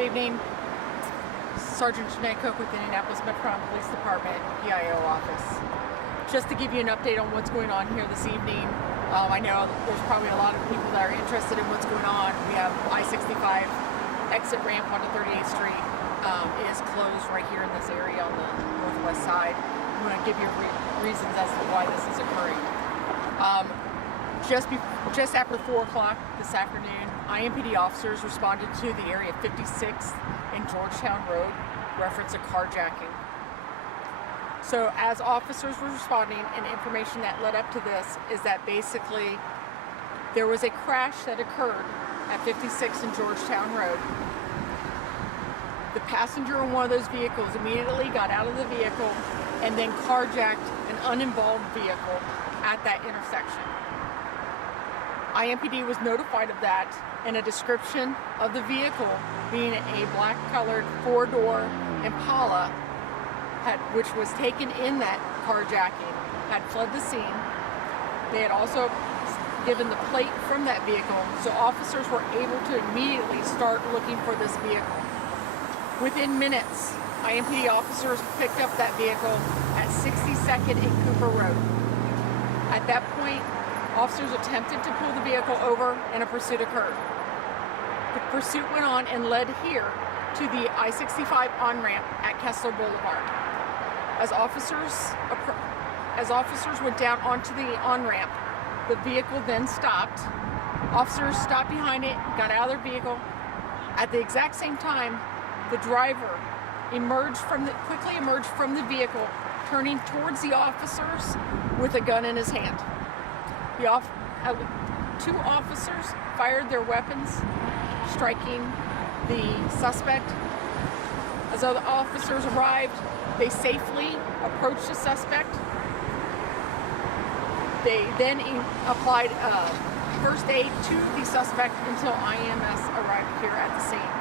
Good evening. Sergeant Jeanette Cook with the Indianapolis Metropolitan Police Department PIO office. Just to give you an update on what's going on here this evening. I know there's probably a lot of people that are interested in what's going on. We have I-65 exit ramp onto 38th Street is closed right here in this area on the northwest side. I'm going to give you reasons as to why this is occurring. Just after 4 o'clock this afternoon, IMPD officers responded to the area of 56th and Georgetown Road, reference a carjacking. So as officers were responding, and information that led up to this is that basically there was a crash that occurred at 56th and Georgetown Road. The passenger in one of those vehicles immediately got out of the vehicle and then carjacked an uninvolved vehicle at that intersection. IMPD was notified of that, and a description of the vehicle being a black-colored 4-door Impala, which was taken in that carjacking, had fled the scene. They had also given the plate from that vehicle, so officers were able to immediately start looking for this vehicle. Within minutes, IMPD officers picked up that vehicle at 62nd and Cooper Road. At that point, officers attempted to pull the vehicle over and a pursuit occurred. The pursuit went on and led here to the I-65 on-ramp at Kessler Boulevard. As officers went down onto the on-ramp, the vehicle then stopped. Officers stopped behind it, got out of their vehicle. At the exact same time, the driver quickly emerged from the vehicle, turning towards the officers with a gun in his hand. Two officers fired their weapons, striking the suspect. As other officers arrived, they safely approached the suspect. They then applied first aid to the suspect until IMS arrived here at the scene.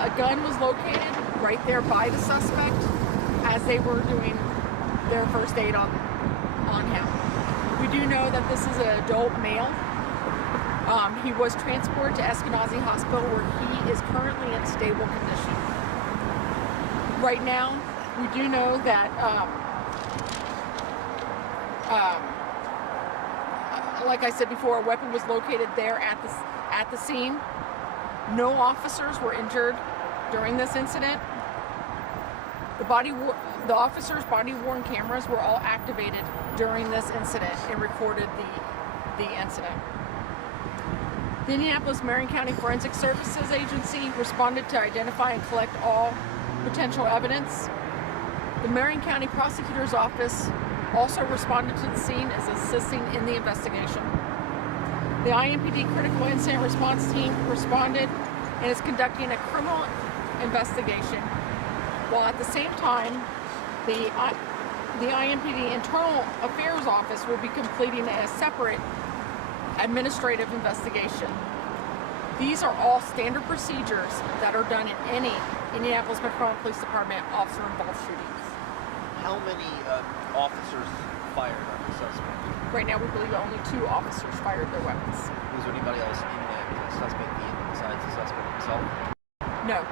A gun was located right there by the suspect as they were doing their first aid on him. We do know that this is an adult male. He was transported to Eskenazi Hospital where he is currently in stable condition. Right now, we do know that, like I said before, a weapon was located there at the scene. No officers were injured during this incident. The officers' body-worn cameras were all activated during this incident and recorded the incident. The Indianapolis-Marion County Forensic Services Agency responded to identify and collect all potential evidence. The Marion County Prosecutor's Office also responded to the scene, as assisting in the investigation. The IMPD Critical Incident Response Team responded and is conducting a criminal investigation, while at the same time, the IMPD Internal Affairs Office will be completing a separate administrative investigation. These are all standard procedures that are done in any Indianapolis Metropolitan Police Department officer-involved shootings. How many officers fired on the suspect? Right now, we believe only 2 officers fired their weapons. Was there anybody else in that suspect vehicle besides the suspect himself? No.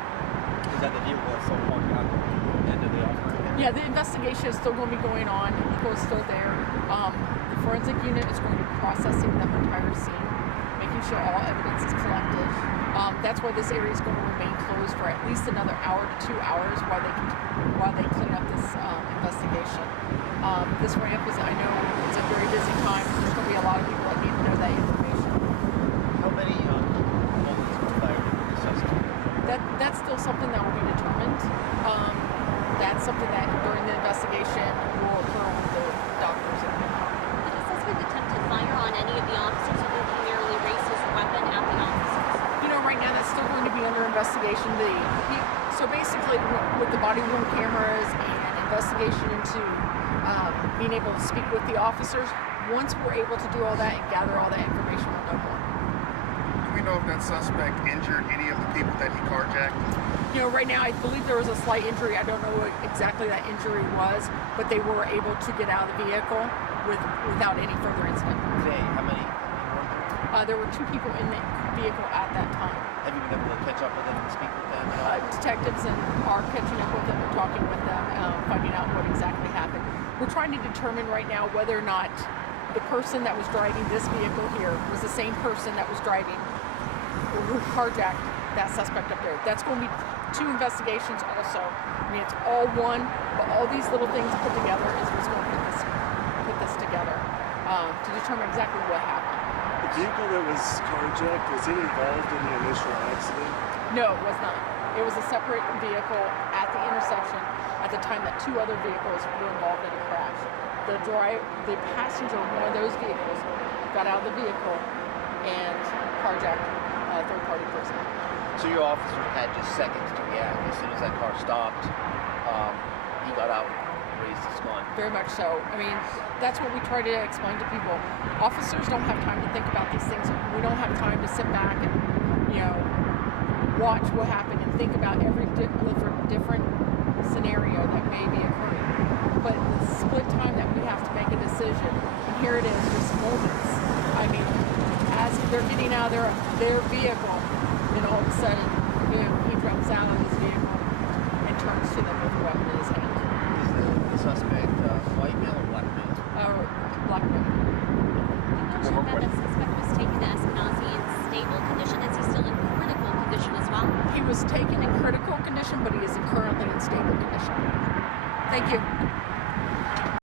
Is that the vehicle that's still parked out at the end of the officer? Yeah, the investigation is still going to be going on. The vehicle is still there. The forensic unit is going to be processing the entire scene, making sure all evidence is collected. That's why this area is going to remain closed for at least another hour to 2 hours while they clean up this investigation. This ramp is, I know, it's a very busy time. There's going to be a lot of people that need to know that information. How many bullets were fired into the suspect? That's still something that will be determined. That's something that during the investigation will occur with the doctors. Did the suspect attempt to fire on any of the officers, or did he merely raise his weapon at the officers? You know, right now that's still going to be under investigation. So basically, with the body-worn cameras and investigation into being able to speak with the officers, once we're able to do all that and gather all that information, we'll know more. Do we know if that suspect injured any of the people that he carjacked? You know, right now I believe there was a slight injury. I don't know what exactly that injury was, but they were able to get out of the vehicle without any further incident. How many were there? There were 2 people in the vehicle at that time. Have you been able to catch up with them and speak with them at all? Detectives are catching up with them and talking with them, finding out what exactly happened. We're trying to determine right now whether or not the person that was driving this vehicle here was the same person that was driving who carjacked that suspect up there. That's going to be two investigations also. I mean, it's all one, but all these little things put together is what's going to put this together to determine exactly what happened. The vehicle that was carjacked, was it involved in the initial accident? No, it was not. It was a separate vehicle at the intersection at the time that two other vehicles were involved in a crash. The passenger of one of those vehicles got out of the vehicle and carjacked a third-party person. So your officer had just seconds to react. As soon as that car stopped, he got out, raised his gun. Very much so. I mean, that's what we try to explain to people. Officers don't have time to think about these things. We don't have time to sit back and, watch what happened and think about every different scenario that may be occurring. But the split time that we have to make a decision, and here it is, just moments. I mean, as they're getting out of their vehicle, then all of a sudden, he jumps out of his vehicle and turns to them with a weapon in his hand. Is the suspect white male or black male? Black man. You mentioned that the suspect was taken to Eskenazi in stable condition. Is he still in critical condition as well? He was taken in critical condition, but he is currently in stable condition. Thank you.